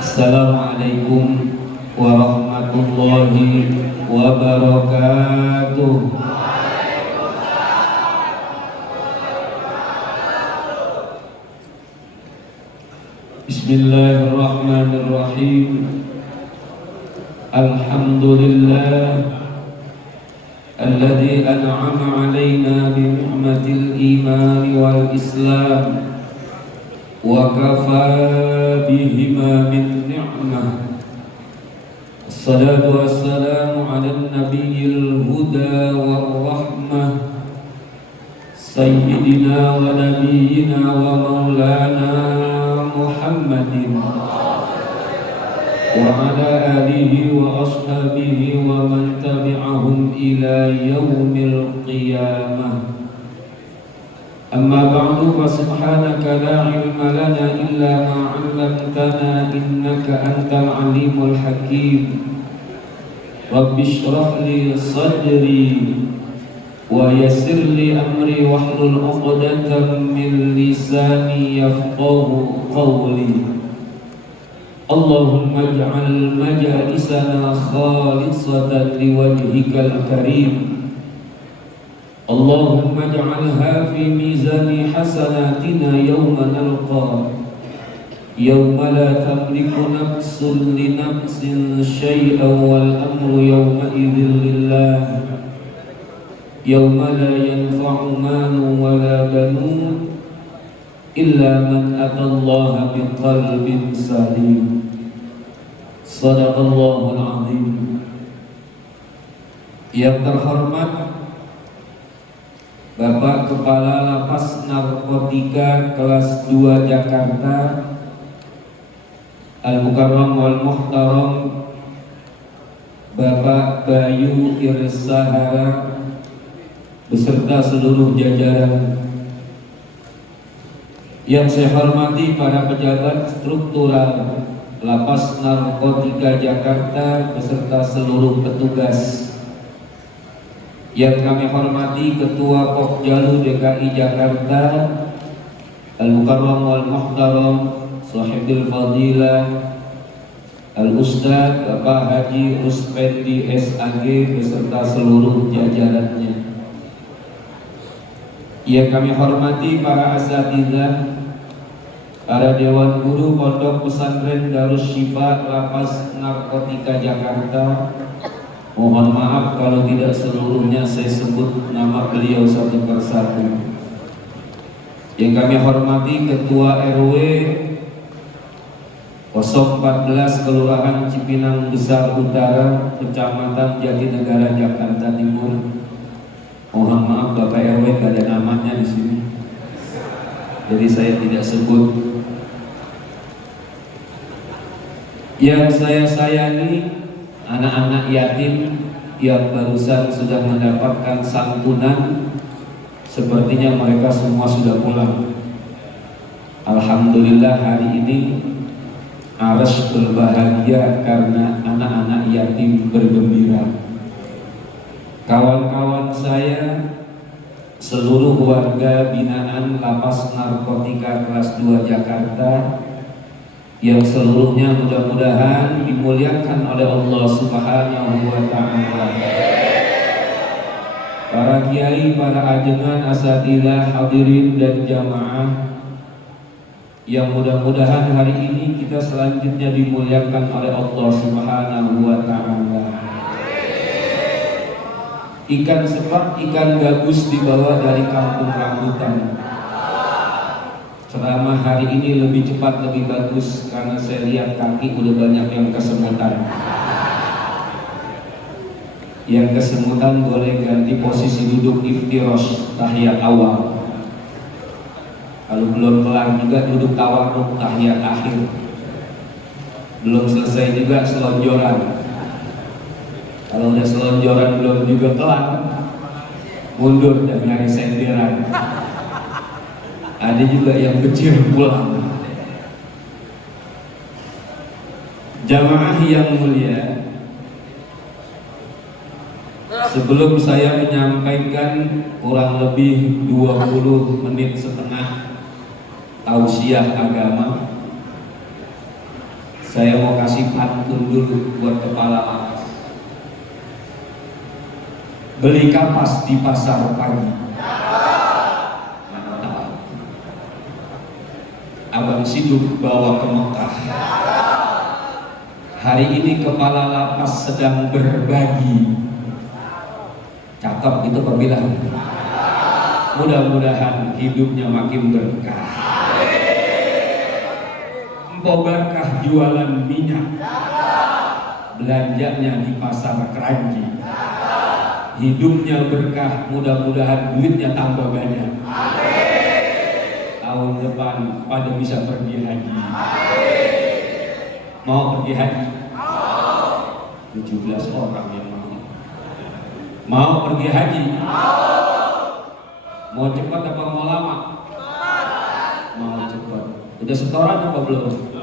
Assalamualaikum warahmatullahi wabarakatuh. Bismillahirrahmanirrahim. Alhamdulillah alladzi an'ama 'alaina bi ni'matil iman wal islam wa kafa bihima min ni'mah. Assalatu wassalamu 'alan nabiyil huda war rahmah sayyidina wa nabiyyina wa maulana Muhammadin wa ala alihi wa ashabihi wa man tabi'ahum ila yaumil qiyamah. Amma ba'du, fa subhanaka la ilma lana illa ma 'allamtana innaka antal alimul hakim. Rabbi shrah li sadri wa yassir li amri wahlul 'uqdatam min lisani yafqahu qawli. Allahumma ij'al majalisana khalisatan liwajhikal karim. Allahumma ij'alha fi mizani hasanatina yawma nalqa yawma la tamliku nafsun li nafsin syai'an wal amru yawma idzin lillah yawma la yanfa'u malun wa la banun illa man atallaha biqalbin salim. Sadaqallahul azim. Yang terhormat Bapak Kepala Lapas Narkotika kelas 2 Jakarta, Al-Mukarram wal Muhtaram Bapak Bayu Irsahara beserta seluruh jajaran. Yang saya hormati para pejabat struktural Lapas Narkotika Jakarta beserta seluruh petugas. Yang kami hormati Ketua Pokjalu DKI Jakarta, Al-Mukarram wal Muhtaram Sahibul Fadilah Al-Ustadz Bapak Haji Uspendi SAG beserta seluruh jajarannya. Yang kami hormati para asatidzah, para Dewan Guru Pondok Pesantren Darus Syifa Lapas Narkotika Jakarta. Mohon maaf kalau tidak seluruhnya saya sebut nama beliau satu persatu. Yang kami hormati Ketua RW 014 Kelurahan Cipinang Besar Utara, Kecamatan Jatinegara, Jakarta Timur. Mohon maaf Bapak RW gak ada namanya di sini, jadi saya tidak sebut. Yang saya sayangi anak-anak yatim yang barusan sudah mendapatkan santunan, sepertinya mereka semua sudah pulang. Alhamdulillah hari ini Aras berbahagia karena anak-anak yatim bergembira. Kawan-kawan saya, seluruh warga binaan Lapas Narkotika kelas 2 Jakarta, yang seluruhnya mudah-mudahan dimuliakan oleh Allah Subhanahu wa ta'ala. Para kiai, para ajengan, asatidzah, hadirin dan jamaah, yang mudah-mudahan hari ini kita selanjutnya dimuliakan oleh Allah Subhanahu wa ta'ala. Ikan sepat, ikan gabus dibawa dari kampung rambutan. Ceramah hari ini lebih cepat, lebih bagus karena saya lihat kaki udah banyak yang kesemutan. Yang kesemutan boleh ganti posisi duduk iftirosh tahiyat awal. Kalau belum kelar juga duduk tawarruk tahiyat akhir. Belum selesai juga selonjoran. Kalau udah selonjoran belum juga kelar, mundur dan nyari senderan. Ada juga yang kecil pulang. Jamaah yang mulia, sebelum saya menyampaikan kurang lebih 20 menit setengah tausiah agama, Saya mau kasih pantun dulu buat kepala lapas. Beli kapas di pasar pagi. Mantap. Abang Siduk bawa ke Mekah. Hari ini kepala lapas sedang berbagi. Cakep itu pembilang. Mudah-mudahan hidupnya makin berkah. Empok berkah jualan minyak, belanjanya di pasar keranji. Hidupnya berkah, mudah-mudahan duitnya tambah banyak. Tahun depan pada bisa pergi haji. Mau pergi haji? 17 orang yang mau. Mau pergi haji? Mau cepat apa mau lama? Mau cepat. Udah setoran apa belum?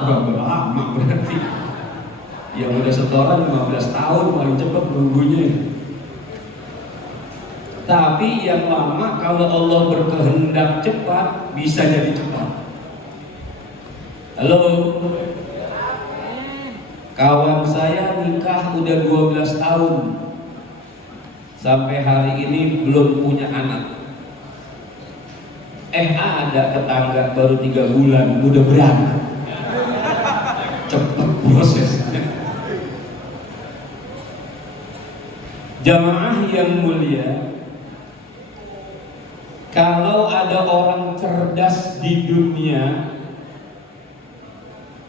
Udah lama berarti. Yang udah setoran 15 tahun paling cepat nunggunya. Tapi yang lama kalau Allah berkehendak cepat bisa jadi cepat. Halo. Kawan saya nikah udah 12 tahun. Sampai hari ini belum punya anak. Ada tetangga baru 3 bulan udah beranak. Cepat prosesnya. Jamaah yang mulia, kalau ada orang cerdas di dunia,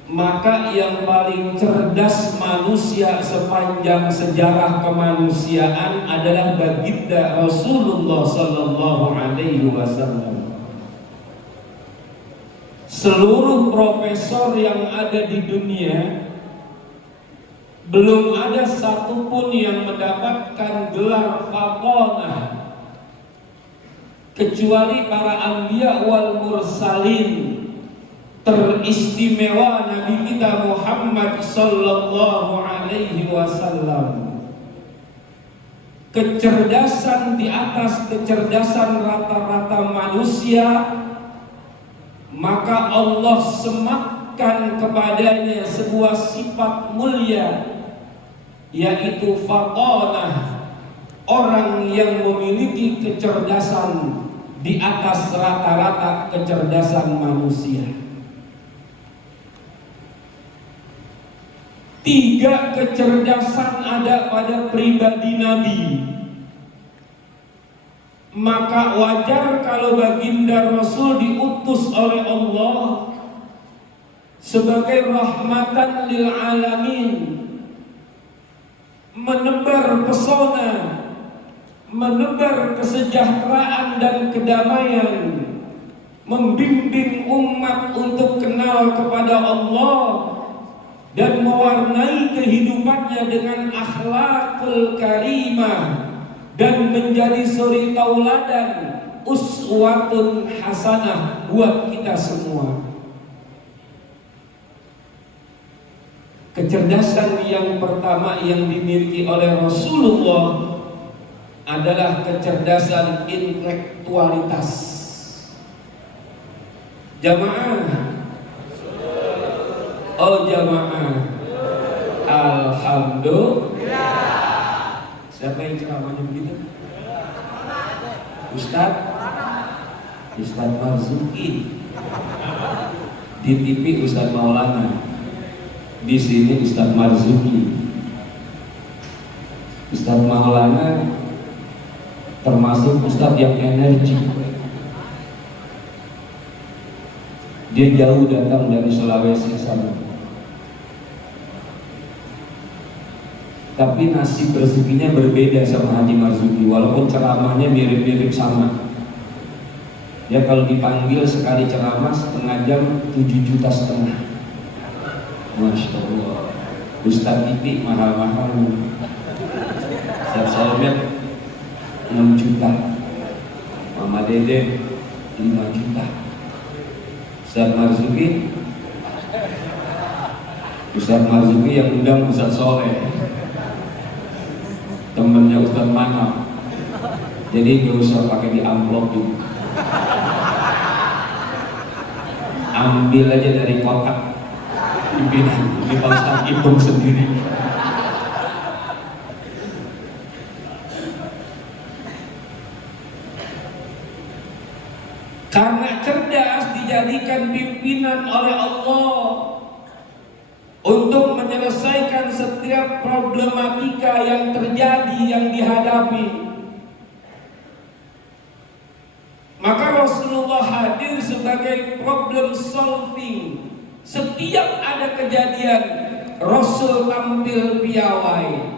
maka yang paling cerdas manusia sepanjang sejarah kemanusiaan adalah baginda Rasulullah Sallallahu Alaihi Wasallam. Seluruh profesor yang ada di dunia, belum ada satupun yang mendapatkan gelar faqih kecuali para anbiya wal mursalin. Teristimewa Nabi kita Muhammad Sallallahu Alaihi Wasallam. Kecerdasan di atas kecerdasan rata-rata manusia, maka Allah sematkan kepadanya sebuah sifat mulia, yaitu faqanah, orang yang memiliki kecerdasan di atas rata-rata kecerdasan manusia. 3 kecerdasan ada pada pribadi Nabi. Maka wajar kalau baginda Rasul diutus oleh Allah sebagai rahmatan lil alamin, menebar pesona, menebar kesejahteraan dan kedamaian, membimbing umat untuk kenal kepada Allah dan mewarnai kehidupannya dengan akhlakul karimah dan menjadi suri tauladan, uswatun hasanah buat kita semua. Kecerdasan yang pertama yang dimiliki oleh Rasulullah adalah kecerdasan intelektualitas. Jamaah, oh jamaah, alhamdulillah. Siapa yang ceramahnya begitu? Ustadz Marzuki. Di TV Ustadz Maulana, di sini Ustadz Marzuki. Ustadz Maulana termasuk Ustadz yang energi. Dia jauh datang dari Sulawesi sana. Tapi nasib rezekinya berbeda sama Haji Marzuki, walaupun ceramahnya mirip-mirip sama. Ya kalau dipanggil sekali ceramah setengah jam 7,5 juta. Masya Allah. Ustadz Titi mahal-mahal. Saya lihat 6 juta. Mama Dede 5 juta. Ustadz Marzuki yang undang Ustadz Soleh, temennya Ustadz Manap. Jadi gak usah pakai di amplop tuh, ambil aja dari kotak. pimpinan. Ini Pak Ustaz hitung sendiri. Karena cerdas dijadikan pimpinan oleh Allah untuk menyelesaikan setiap problematika yang terjadi, yang dihadapi. Maka Rasulullah hadir sebagai problem solving. Setiap ada kejadian, Rasul tampil piawai.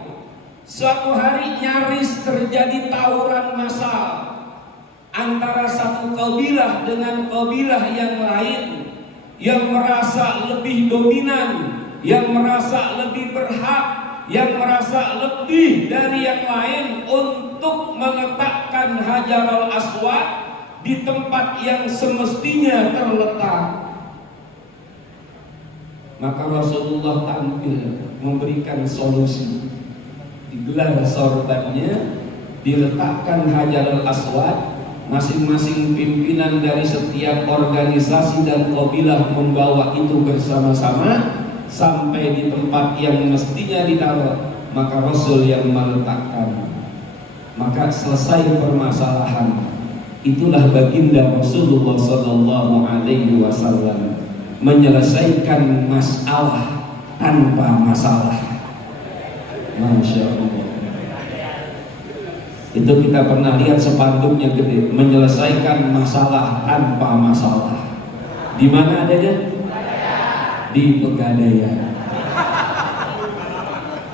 Suatu hari nyaris terjadi tawuran massal antara satu kabilah dengan kabilah yang lain, yang merasa lebih dominan, yang merasa lebih berhak, yang merasa lebih dari yang lain untuk meletakkan Hajarul Aswad di tempat yang semestinya terletak. Maka Rasulullah tampil memberikan solusi. Digelar sorbannya, diletakkan Hajarul Aswad. Masing-masing pimpinan dari setiap organisasi dan kabilah membawa itu bersama-sama sampai di tempat yang mestinya ditaruh. Maka Rasul yang meletakkan. Maka selesai permasalahan. Itulah baginda Rasulullah SAW menyelesaikan masalah tanpa masalah. Masya Allah. Itu kita pernah lihat spanduknya gede, menyelesaikan masalah tanpa masalah. Di mana adanya? Di Pegadaian.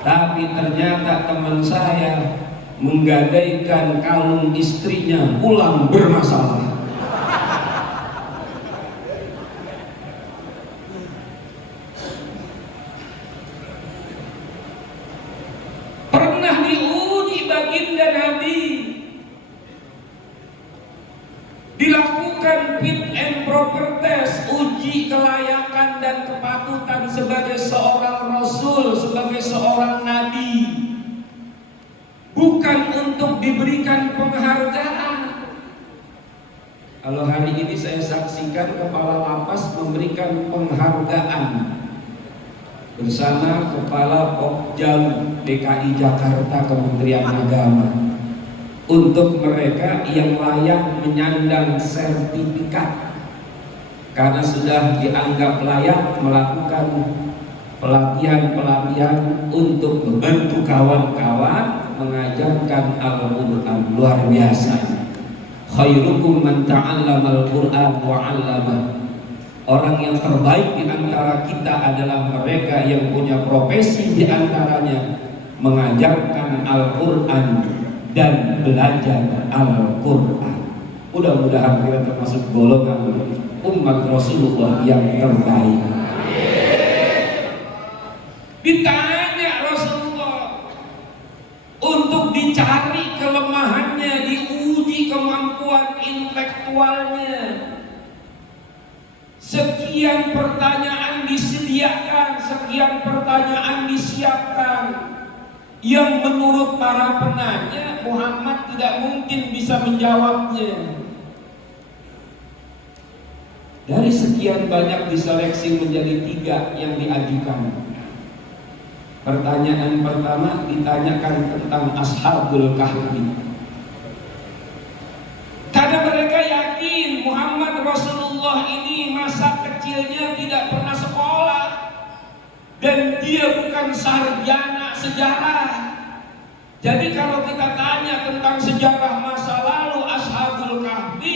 Tapi ternyata teman saya menggadaikan kalung istrinya pulang bermasalah. Pernah diuji baginda Nabi, dilakukan fit and proper test, uji kelayakan dan kepatutan sebagai seorang Rasul, sebagai seorang Nabi, bukan untuk diberikan penghargaan. Kalau hari ini saya saksikan kepala lapas memberikan penghargaan bersama Kepala Pokjam DKI Jakarta Kementerian Agama untuk mereka yang layak menyandang sertifikat karena sudah dianggap layak melakukan pelatihan-pelatihan untuk membantu kawan-kawan mengajarkan Al-Quran. Luar biasa. Khairukum man ta'allama al-Quran wa 'allamah. Orang yang terbaik di antara kita adalah mereka yang punya profesi di antaranya mengajarkan Al-Quran dan belajar Al-Quran. Mudah-mudahan kita termasuk golongan umat Rasulullah yang terbaik. Ditanya Rasulullah untuk dicari kelemahannya, diuji kemampuan intelektualnya. Sekian pertanyaan disediakan, sekian pertanyaan disiapkan, yang menurut para penanya Muhammad tidak mungkin bisa menjawabnya. Dari sekian banyak diseleksi menjadi 3 yang diajukan. Pertanyaan pertama ditanyakan tentang Ashabul Kahfi. Karena mereka yakin Muhammad Rasulullah ini masa kecilnya tidak pernah sekolah dan dia bukan sarjana sejarah. Jadi kalau kita tanya tentang sejarah masa lalu Ashabul Kahfi,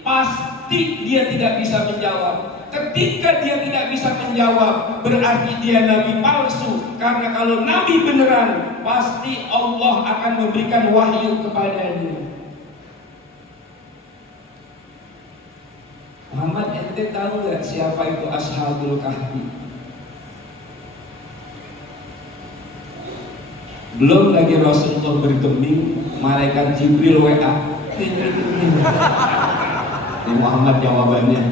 pasti dia tidak bisa menjawab. Ketika dia tidak bisa menjawab, berarti dia nabi palsu. Karena kalau nabi beneran, pasti Allah akan memberikan wahyu kepadanya. Muhammad, ente tahu nggak siapa itu Ashabul Kahfi? Belum lagi Rasulullah bergeming, malaikat Jibril WA. Muhammad jawabannya,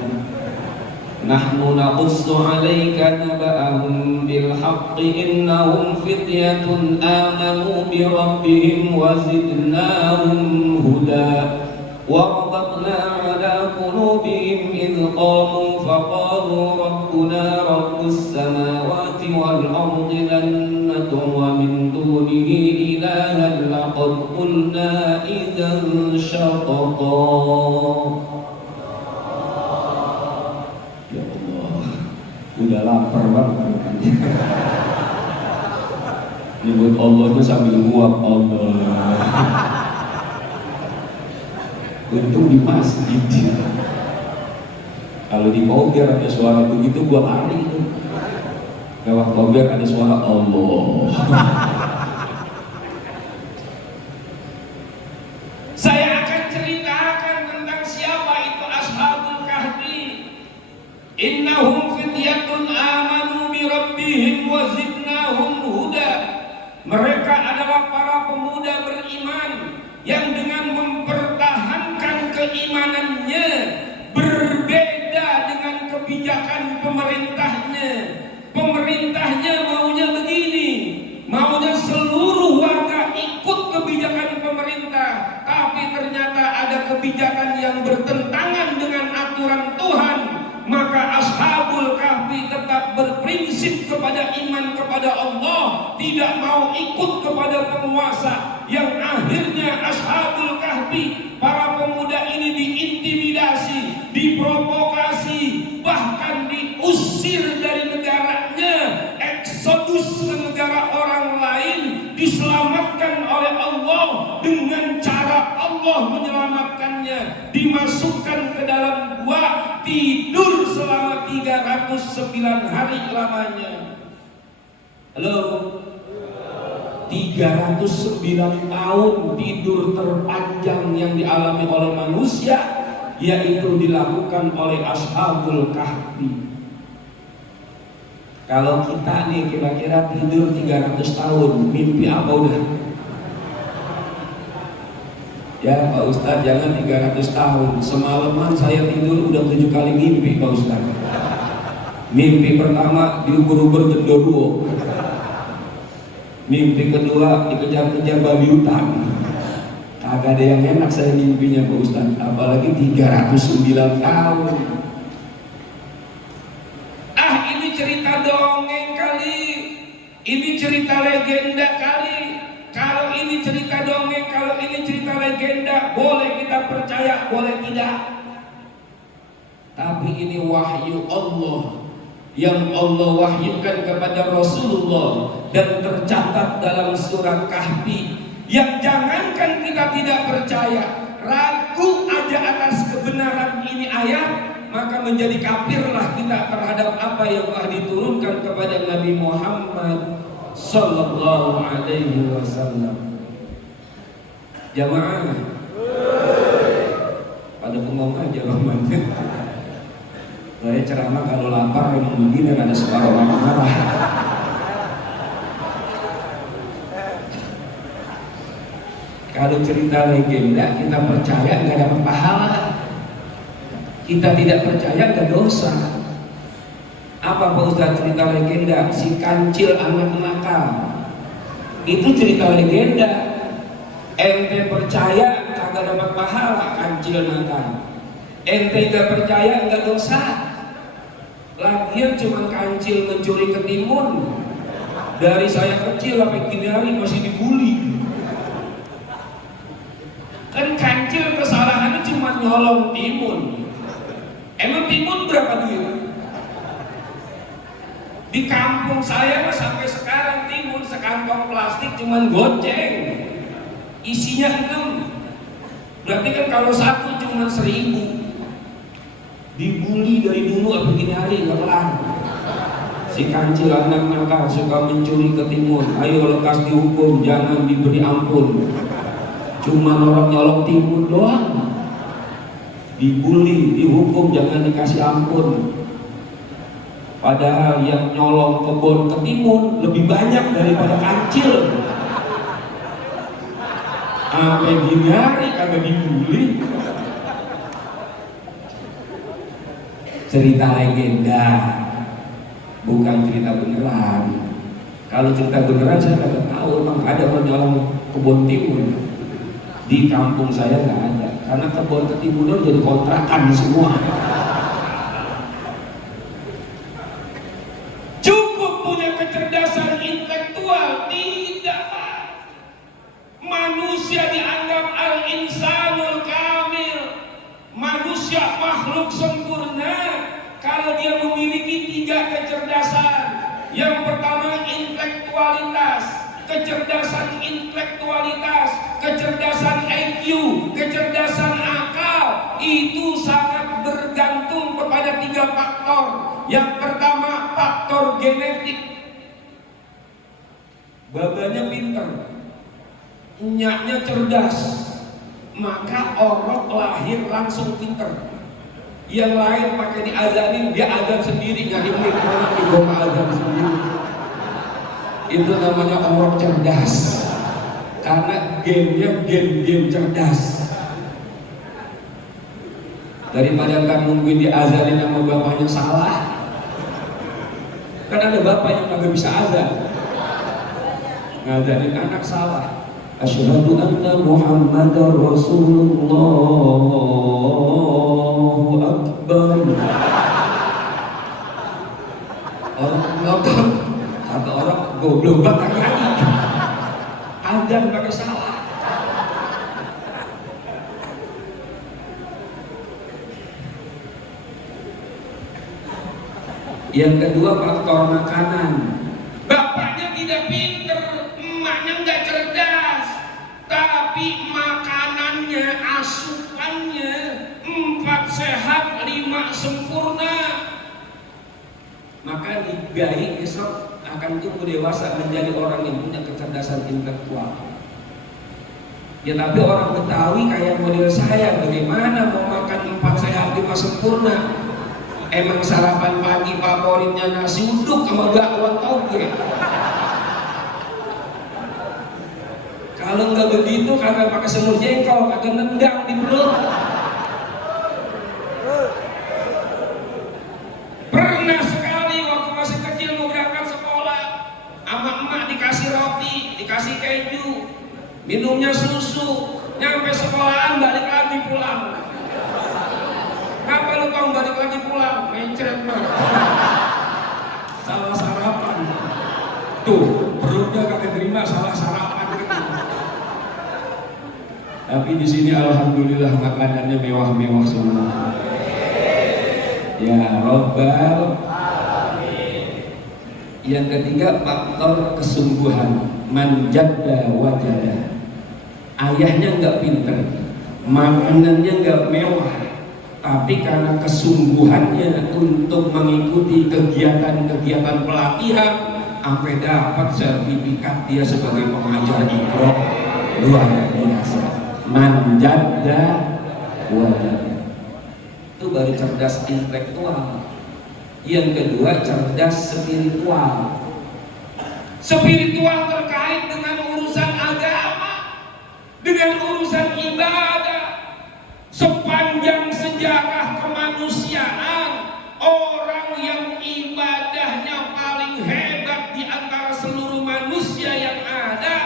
nahnu naqussu 'alaika naba'ahum bil haqqi innahum fityatun amanu bi rabbihim wa zidnahum huda wa rabatna 'ala قلوبهم إذ قاموا فقالوا ربنا رب السماوات والأرض لن ندعو من دونه إلها لقد قلنا إذا شططا. Ya Allah, udah lapar banget kan. Nyebut Allah itu sambil nguap Allah. Untung di masjid. Kalau di kober ada suara begitu gua lari itu. Lewat kober ada suara Allah. Saya akan ceritakan tentang siapa itu Ashabul Kahfi. Innahum fityatun amanu bi rabbihim wa zidnahum huda. Mereka adalah para pemuda beriman yang dengan mempertahankan keimanannya berbeda dengan kebijakan pemerintahnya. Pemerintahnya maunya begini, maunya seluruh warga ikut kebijakan pemerintah, tapi ternyata ada kebijakan yang bertentangan dengan aturan Tuhan. Maka Ashabul Kahfi tetap berprinsip kepada iman kepada Allah, tidak mau ikut kepada penguasa, yang akhirnya Ashabul Kahfi, para pemuda ini diintimidasi, diprovokasi, bahkan diusir dari negaranya, eksodus ke negara orang lain, diselamatkan oleh Allah dengan cara Allah menyelamatkannya, dimasukkan ke dalam gua, tidur selama 309 hari lamanya. Halo? 309 tahun tidur terpanjang yang dialami oleh manusia, yaitu dilakukan oleh Ashabul Kahfi. Kalau kita nih kira-kira tidur 300 tahun, mimpi apa udah? Ya Pak Ustadz, jangan 300 tahun. Semalaman saya tidur udah 7 kali mimpi Pak Ustadz. Mimpi pertama diuber-uber genderuwo. Mimpi kedua dikejar-kejar babi hutan. Kagak ada yang enak saya mimpinya Pak Ustadz. Apalagi 309 tahun. Ini cerita dongeng kali. Ini cerita legenda kali. Kalau ini cerita dongeng, kalau ini cerita legenda, boleh kita percaya, boleh tidak. Tapi ini wahyu Allah yang Allah wahyukan kepada Rasulullah dan tercatat dalam surat Kahfi, yang jangankan kita tidak percaya, ragu aja atas kebenaran ini ayat, maka menjadi kafirlah kita terhadap apa yang telah diturunkan kepada Nabi Muhammad Sallallahu Alaihi Wasallam. Jamaah, pada bengong aja bang. Saya ceramah kalau lapar memang begini, ada suara orang marah. Kalau cerita legenda kita percaya nggak dapat pahala, kita tidak percaya nggak dosa. Apa Pak Ustadz cerita legenda? Si kancil anak nakal, itu cerita legenda. Ente percaya kagak dapat pahala kancil nakal, ente gak percaya nggak dosa. Lagian cuma kancil mencuri ketimun, dari saya kecil sampai kini hari masih dibully. Kan kancil kesalahannya cuma nyolong timun. Emang timun berapa duit? Di kampung saya sampai sekarang timun sekantong plastik cuma goceng, isinya 6. Berarti kan kalau satu cuma 1000. Dibully dari dulu apa gini hari nggak kelar. Si kancil anak nakal suka mencuri ketimun, ayo lekas dihukum, jangan diberi ampun. Cuma orang nyolong timun doang, dibully, dihukum, jangan dikasih ampun. Padahal yang nyolong kebun ketimun lebih banyak daripada kancil. Sampai gini hari kagak dibully. Cerita legenda, bukan cerita beneran. Kalau cerita beneran saya kagak tahu, emang ada orang nyolong kebun timun. Di kampung saya nggak ada. karena kebun ketimuran jadi kontrakan semua. Cukup punya kecerdasan intelektual tidak. Manusia dianggap al-insanul kamil, manusia makhluk sempurna kalau dia memiliki 3 kecerdasan. Yang pertama intelektualitas, kecerdasan intelektualitas, kecerdasan IQ, kecerdasan akal itu sangat bergantung kepada 3 faktor. Yang pertama faktor genetik, babanya pinter, nyaknya cerdas, maka orang lahir langsung pinter. Yang lain pakai diazanin, dia azan sendiri, nyari mana di goma azan sendiri. Itu namanya orang cerdas, karena gamenya game cerdas. Daripada kan nungguin diazanin sama bapaknya salah, kan ada bapak yang kagak bisa azan, ngazanin anak salah. Asyhadu anna Muhammadar Rasulullah, Allahu Akbar. Orang nonton, kata orang goblok banget lagi, azan pakai salah. Yang kedua faktor makanan. Bapaknya tidak pinter, emaknya nggak cerdas, tapi makanannya, asupannya 4 sehat 5 sempurna. Maka digaji besok akan tumbuh dewasa menjadi orang yang punya kecerdasan intelektual. Ya tapi orang Betawi kayak model saya, bagaimana mau makan 4 sehat 5 sempurna? Emang sarapan pagi favoritnya nasi uduk sama bakwan tauge. Kalau nggak begitu kagak pakai semur jengkol, kagak nendang di perut. Pernah sekali waktu masih kecil mau berangkat sekolah, sama emak dikasih roti, dikasih keju, minumnya susu, nyampe sekolahan balik lagi pulang. Ngapa lu tau balik lagi pulang? Mencret mah. Salah sarapan. Tuh, perutnya kagak terima salah sarapan gitu. Tapi di sini alhamdulillah makanannya mewah-mewah semua. Ya Rabbal Alamin. Yang ketiga faktor kesungguhan, manjada wajada. Ayahnya nggak pinter, makanannya nggak mewah, tapi karena kesungguhannya untuk mengikuti kegiatan-kegiatan pelatihan, sampai dapat sertifikat dia sebagai pengajar Iqra, luar biasa. Manjada wajada. Itu baru cerdas intelektual. Yang kedua cerdas spiritual. Spiritual terkait dengan urusan agama, dengan urusan ibadah. Sepanjang sejarah kemanusiaan, orang yang ibadahnya paling hebat di antara seluruh manusia yang ada,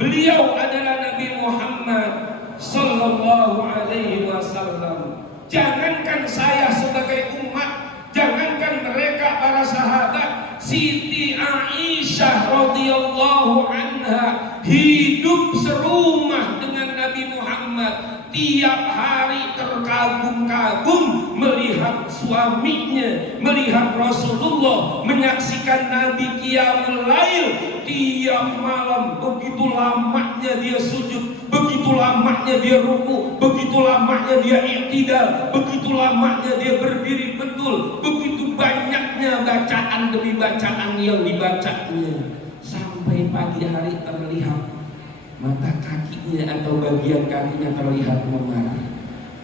beliau adalah Nabi Muhammad Sallallahu Alaihi Wasallam. Jangankan saya sebagai umat, jangankan mereka para sahabat, Siti Aisyah radhiyallahu anha hidup serumah dengan Nabi Muhammad. Tiap hari terkagum-kagum melihat suaminya, melihat Rasulullah, menyaksikan Nabi Qiyamul Lail. Tiap malam begitu lamanya dia sujud, begitu lamanya dia ruku, begitu lamanya dia i'tidal, begitu lamanya dia berdiri betul, begitu banyaknya bacaan demi bacaan yang dibacanya, sampai pagi hari terlihat mata kakinya atau bagian kakinya terlihat memerah.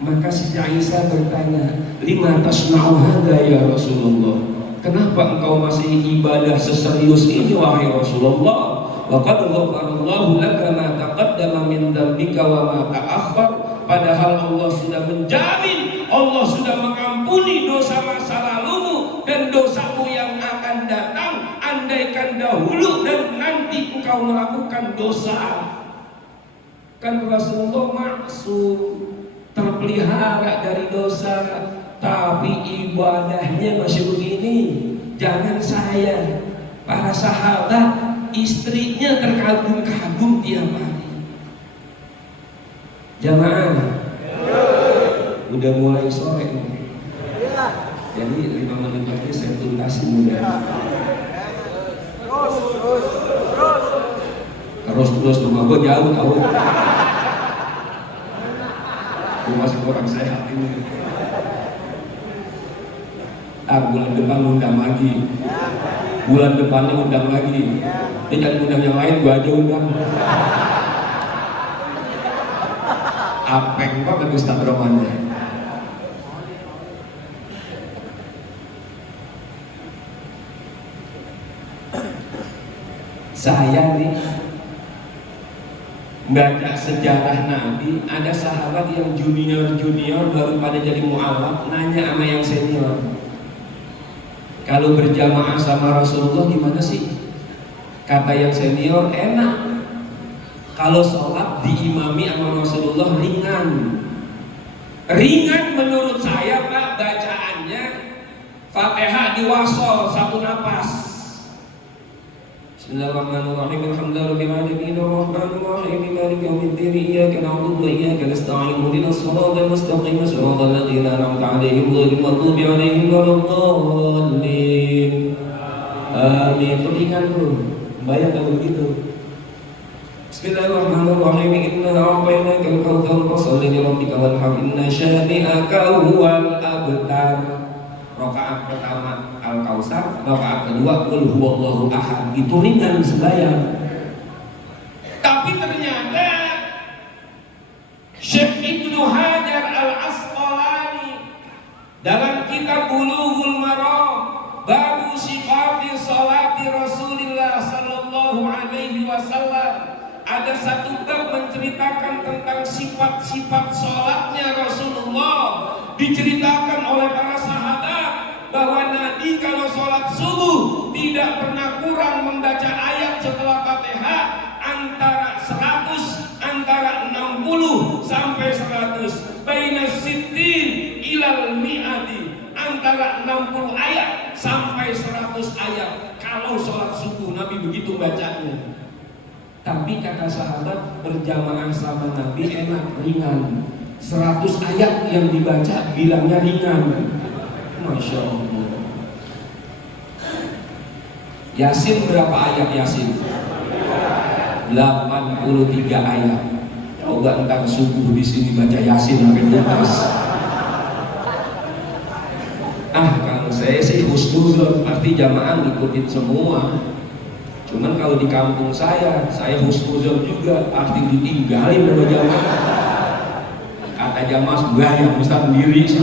Maka Siti Aisyah bertanya, lima tasna'u hadza ya Rasulullah, kenapa engkau masih ibadah seserius ini wahai Rasulullah? Wa qad ghafarallahu laka ma taqaddama min dzambika wa ma ta'akhkhar. Padahal Allah sudah menjamin, Allah sudah mengampuni dosa masa lalumu dan dosamu yang akan datang, andaikan dahulu dan nanti engkau melakukan dosa. Kan Rasulullah maksum, terpelihara dari dosa, tapi ibadahnya masih begini. Jangan saya, para sahabat, istrinya terkagum-kagum tiap hari. Jamaah, udah mulai sore nih. Jadi 5 menit lagi saya tuntasin udah. Terus rumah gue jauh tahu. Gue masih kurang sehat ini. Bulan depan undang lagi. Bulan depannya undang lagi. Jangan undang yang lain, gue aja undang. Apeng banget Ustaz Romannya. Saya nih baca sejarah Nabi, ada sahabat yang junior baru pada jadi mu'alaf, nanya sama yang senior, kalau berjamaah sama Rasulullah gimana sih? Kata yang senior, enak. Kalau sholat diimami sama Rasulullah ringan. Ringan menurut saya Pak, bacaannya Fatihah diwasol satu napas. Bismillahirrahmanirrahim. Alhamdulillahirabbil alamin arrahmanir rahim maliki yaumiddin iyyaka na'budu wa iyyaka nasta'in ihdinas siratal mustaqim siratal ladzina an'amta 'alaihim ghairil maghdubi 'alaihim waladdallin. Amin. Ringan tuh. Bayang kalau begitu. Bismillahirrahmanirrahim. Inna a'tainakal kautsar fasholli li rabbika wanhar inna syani'aka huwal abtar. Rakaat pertama Al-Kautsar, rakaat kedua Qul huwallahu ahad. Itu ringan sembahyang. Tapi ternyata Syekh Ibnu Hajar Al-Asqalani dalam kitab Bulughul Maram Babu Sifati Sholati Rasulillah sallallahu alaihi wasallam, ada satu bab menceritakan tentang sifat-sifat sholatnya Rasulullah. Diceritakan oleh para sahabat bahwa Nabi kalau sholat subuh tidak pernah kurang membaca ayat setelah Fatihah antara 60 sampai 100, baina sittin ilal mi'ati, antara 60 ayat sampai 100 ayat. Kalau sholat subuh Nabi begitu bacanya. Tapi kata sahabat, berjamaah sama Nabi enak, ringan. 100 ayat yang dibaca bilangnya ringan. Masya Allah. Yasin berapa ayat Yasin? 83 ayat. Coba entar subuh di sini baca Yasin sampai tuntas. Kalau saya sih husnuzon, pasti jamaah ngikutin semua. Cuman kalau di kampung saya husnuzon juga, pasti ditinggalin sama jamaah. Kata jamaah sebayang Ustaz sendiri sih.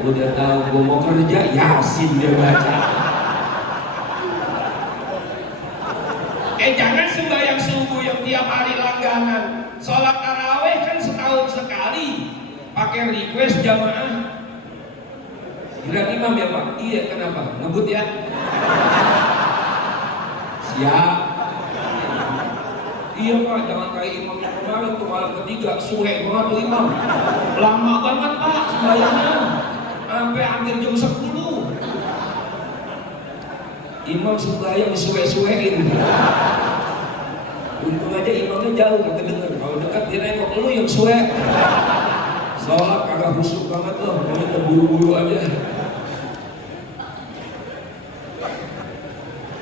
Udah tahu gue mau kerja, Yasin dia baca. Jangan sembahyang subuh yang tiap hari langganan. Sholat taraweh kan setahun sekali. Pakai request jamaah. Gila imam ya Pak? Iya, kenapa? Ngebut ya? Siap. Iya Pak, jangan kayak imam yang kemarin tuh malam ketiga, suhe banget tuh imam. Lama banget Pak sembahyangnya, sampai hampir jam 10. Imam sembahyang suhe-suhein. Untung aja imamnya jauh, kagak denger. Kalau dekat dia nengok lu yang suhe. Sholat kagak khusyuk banget loh, pokoknya terburu-buru aja.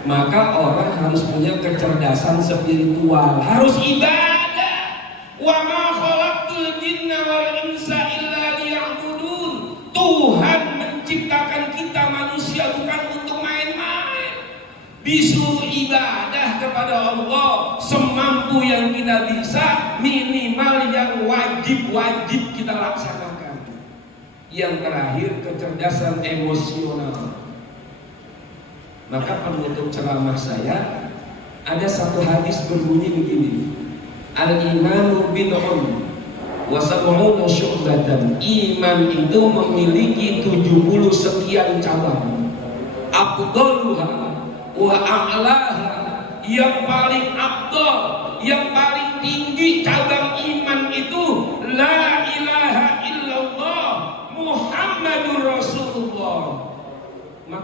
Maka orang harus punya kecerdasan spiritual, harus ibadah. Wa ma khalaqtul jinna wal insa illa liya'budun. Tuhan menciptakan kita manusia bukan untuk main-main. Disuruh ibadah kepada Allah semampu yang kita bisa, minimal yang wajib-wajib kita laksanakan. Yang terakhir, kecerdasan emosional. Maka penutup ceramah saya ada satu hadis berbunyi begini: Al-imanu bid'un wa sab'una syu'batan. Iman itu memiliki 70 sekian cabang. Afdaluha wa a'laha, yang paling afdal, yang paling tinggi cabang iman itu la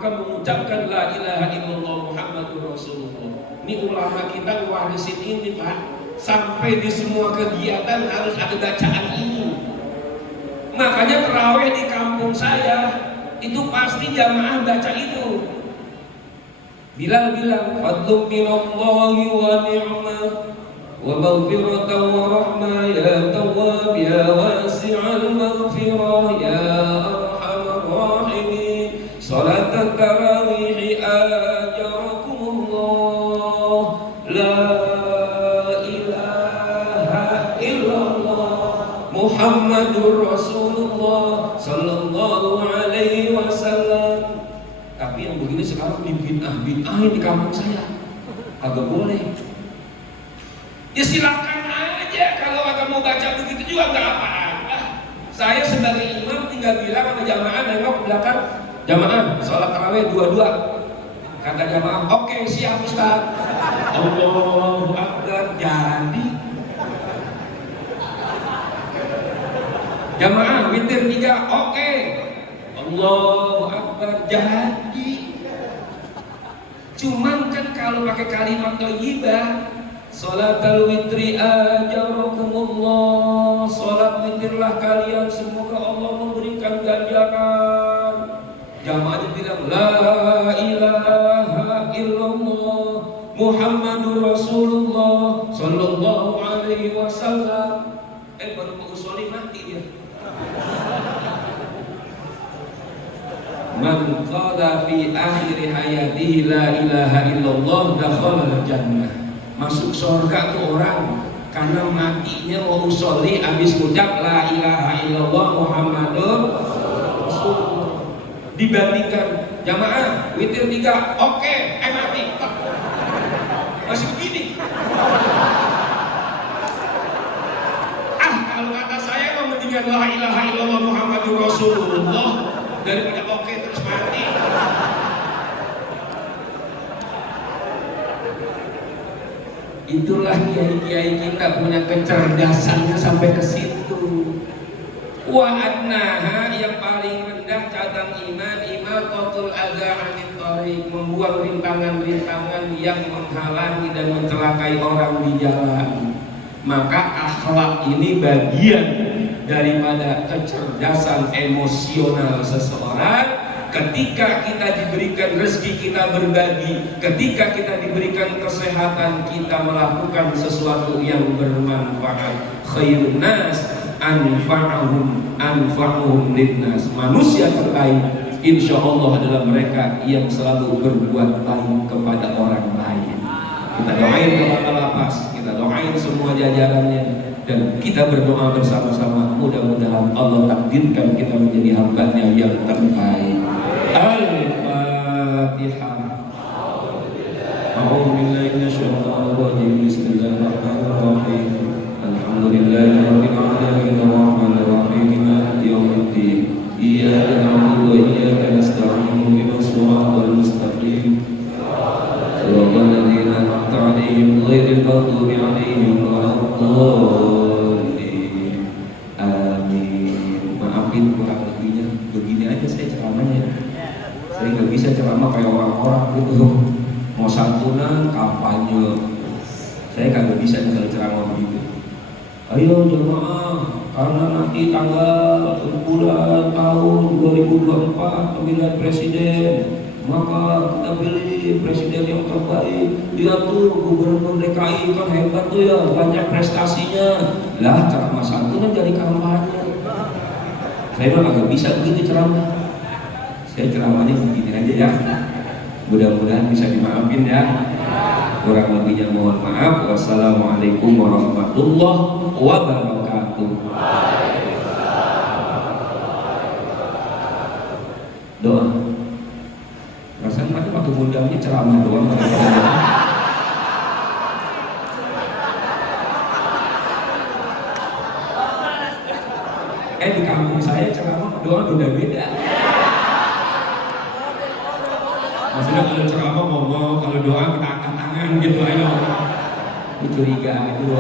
maka mengucapkan la ilaha illallah Muhammadur Rasulullah. Ini ulama kita warisin ini Pak, sampai di semua kegiatan harus ada bacaan ini. Makanya terawih di kampung saya itu pasti jamaah baca itu. Bilal bilang fadlun minallahi wa ni'mah wa maghfiratan wa rahmah ya tawwab ya wasi'al maghfirah ya arhamar rahimin. Salat tarawih ajarakumullah la ilaha illallah Muhammadur Rasulullah sallallahu alaihi wasallam. Tapi yang begini sekarang dibid'ah-bid'ahin di kampung saya. Kagak boleh. Ya silakan aja, kalau agak mau baca begitu juga nggak apa-apa. Saya sebagai imam tinggal bilang sama jamaah nengok ke belakang, jamaah sholat tarawih dua-dua. Kata jamaah, oke siap Ustaz. Allahu Akbar, jadi. Jamaah witir 3, oke. Allahu Akbar, jadi. Cuman kan kalau pakai kalimat thayyibah, salatul witri ajarakumullah, salat witirlah kalian semoga Allah memberikan ganjaran. Jamaahnya bilang la ilaha illallah Muhammadur Rasulullah sallallahu alaihi wasallam. Baru mau usolin mati dia. Man qala fi akhir hayatihi la ilaha illallah dakhala jannah. Masuk surga tuh orang karena matinya mau usolli habis ucap la ilaha illallah Muhammadur Rasulullah. Dibandingkan jamaah witir 3, oke, mati. Masih begini. Kalau kata saya mau mendingan la ilaha illallah Muhammadur Rasulullah daripada oke terus mati. Itulah kiai-kiai kita punya kecerdasannya sampai ke situ. Wa adnaha, yang paling rendah cabang iman, imatatul adza 'anit thariq, membuang rintangan-rintangan yang menghalangi dan mencelakai orang di jalan. Maka akhlak ini bagian daripada kecerdasan emosional seseorang. Ketika kita diberikan rezeki, kita berbagi. Ketika kita diberikan kesehatan, kita melakukan sesuatu yang bermanfaat. Khairun nas anfa'uhum linnas. Manusia terbaik insya Allah adalah mereka yang selalu berbuat baik kepada orang lain. Kita doain kepala lapas, kita doain semua jajarannya, dan kita berdoa bersama-sama. Mudah-mudahan Allah takdirkan kita menjadi hamba-Nya yang terbaik. Al-Fatihah. A'udzu billahi minasyaitonir rajim. Bismillahirrahmanirrahim. Alhamdulillahirabbil alamin arrahmanir rahim maliki yaumiddin. Iyyaka na'budu wa iyyaka nasta'in. Ihdinas siratal mustaqim. Shiratal ladzina an'amta 'alaihim ghairil maghdubi 'alaihim waladdallin. Amin. Maafin kurang lebihnya. Begini aja saya ceramahnya. Saya nggak bisa ceramah kayak orang-orang gitu. Mau santunan, kampanye. Saya kagak bisa kalau ceramah begitu. Ayo jemaah, karena nanti tanggal bulan tahun 2024 pemilihan presiden, maka kita pilih presiden yang terbaik. Dia tuh gubernur DKI kan hebat tuh ya, banyak prestasinya. Lah ceramah santunan jadi kampanye. Saya mah kagak bisa begitu ceramah. Saya ceramahnya begini aja ya. Mudah-mudahan bisa dimaafin ya. Kurang lebihnya mohon maaf. Wassalamualaikum warahmatullahi wabarakatuh. Doa. Rasanya mati waktu mudahnya ceramah doang. Di kampung saya ceramah doa udah beda. Maksudnya kalau ceramah ngomong, kalau doa kita angkat tangan gitu ayo. Itu curiga itu.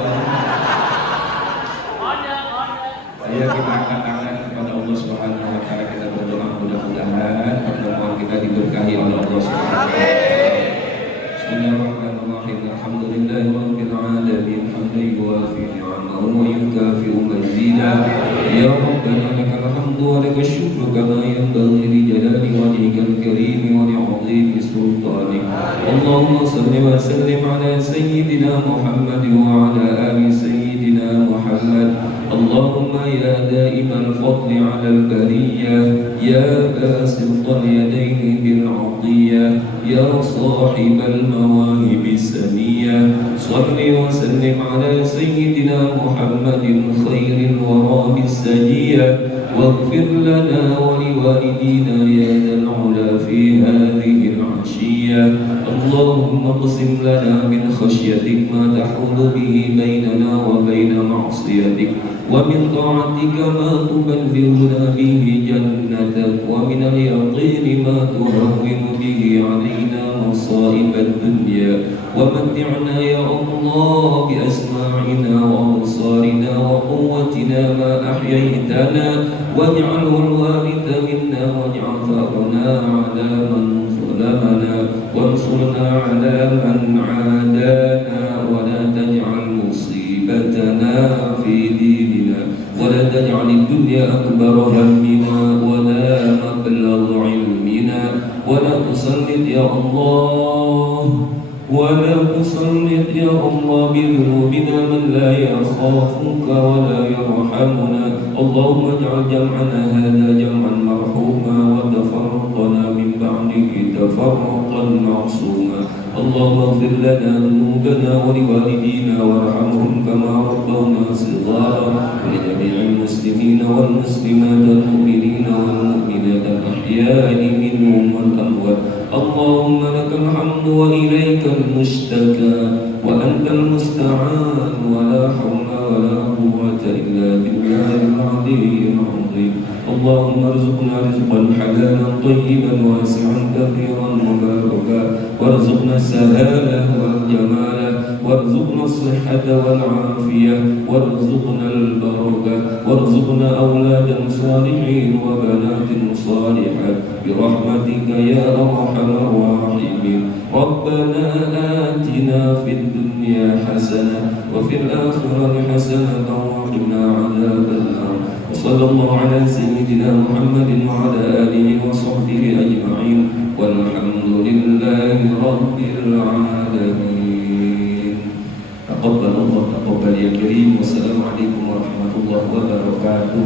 Saya kita angkat tangan kepada Allah Subhanahu wa taala, kita berdoa mudah-mudahan pertemuan kita diberkahi diberkahi oleh Allah Subhanahu wa taala. Bismillahirrahmanirrahim. Alhamdulillahirabbil alamin. Hamdan yuwafi ni'amahu wa yukafi'u mazidah. Ya Rabbana lakal hamdu wa lakal syukru kama yanbaghi li jalali wajhikal karim wa li 'azimi sultanik. Allahumma shalli wa sallim ala sayyidina Muhammad wa ala ali sayyidina Muhammad. Allahumma ya daimal fadli 'alal bariyah, ya basital yadaini bil 'atiyah, ya sahibal mawahib saniyah. Shalli wa sallim ala sayyidina Muhammadin khairil wara bisajiyah. واغفر لنا ولوالدينا يا ذا العلا في هذه العشية. اللهم اقسم لنا من خشيتك ما تحول به بيننا وبين معصيتك، ومن طاعتك ما تبلغنا به جنتك، ومن اليقين ما تهون به علينا مصائب الدنيا، ومتعنا يا الله بأسماعنا وأبصارنا وقوتنا ما أحييتنا، واجعله الوارث منا، واجعل ثأرنا على من ظلمنا، وانصرنا على من عادانا، ولا تجعل مصيبتنا في ديننا، ولا تجعل الدنيا أكبر همنا ولا مبلغ علمنا، ولا تسلط يا الله، ولا تسلط يا الله بذنوبنا من لا يخافك ولا يرحمنا. اللهم اجعل جمعنا هذا جمعا مرحوما، وتفرقنا من بعده تفرقا معصوما. اللهم اغفر لنا ذنوبنا ولوالدينا وارحمهم كما ربونا صغارا، ولجميع المسلمين والمسلمات المؤمنين والمؤمنات الأحياء منهم والأموات. اللهم لك الحمد وإليك المشتكى، وأنت المستعان، ولا حول ولا قوة إلا بالله العلي العظيم. اللهم ارزقنا رزقا حلالا طيبا واسعا كثيرا مباركا، وارزقنا السهالة والجمال، وارزقنا الصحة والعافية، وارزقنا البركة، وارزقنا أولادا صالحين وبنات صالحات برحمتك يا أرحم الراحمين. ربنا آتنا في الدنيا حسنة وفي الآخرة حسنة وقنا عذاب النار. وصلى الله على سيدنا محمد وعلى آله وصحبه أجمعين، والحمد لله رب العالمين. تقبل الله، تقبل يا كريم، والسلام عليكم ورحمة الله وبركاته.